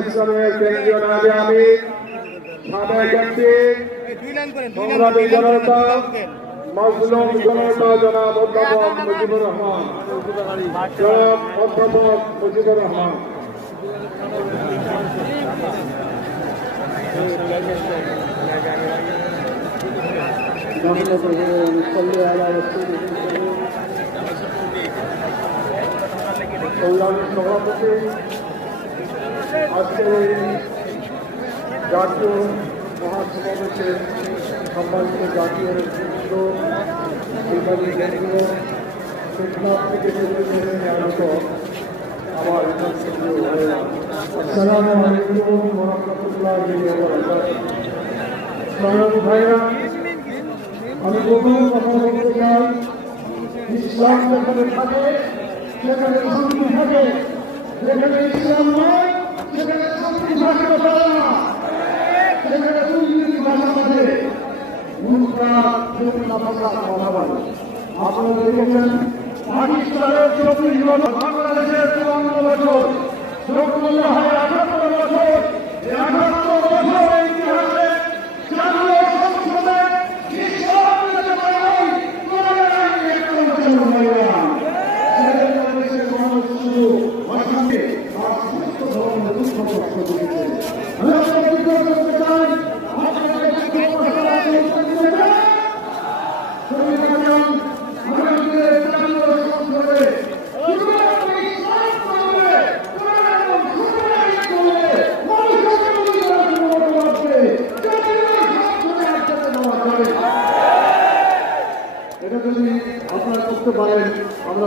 কেন্দ্রীয় নায়ক আমি সাবেক এমপি সংগ্রামী জনতা মজলুম জনতা জনাব অধ্যাপক মুজিবুর রহমান অধ্যাপক মুজিবুর রহমান কল্যাণী সভাপতি আজকের এই জাতীয় মহাসমাবেশের সম্মানিত জাতীয় নেতৃত্ব নির্বাহী কেন্দ্রীয় টেকনাফ থেকে আগত আমার আসসালামু আলাইকুম ওয়া রাহমাতুল্লাহি ওয়া বারাকাতুহু। ভাইরা, আমি প্রথম কথা বলতে চাই, ইসলাম যেখানে থাকে সেখানে শান্তি থাকে, যেখানে ইসলাম নয় সেখানে শান্তি থাকতে পারে না, সেখানে দুর্নীতি ভাষা থাকে, কথা বলে। আপনারা দেখেছেন পাকিস্তানের 24 বছর, বাংলাদেশের 54 বছর, যোগমূল্য হয় 78 বছর। 78 বছরের ইতিহাসে জাতীয় সংসদে ইসলাম যেতে পারে নাই, কোরআনের আইন একটা বছর হয় না। দেশের মানুষ শুধু অশান্তি আর সুস্থ ধরনের দুঃখ কষ্ট দিচ্ছে। আমি আপনাদের জিজ্ঞাসা করতে চাই, এটা যদি আপনারা করতে পারেন, আমরা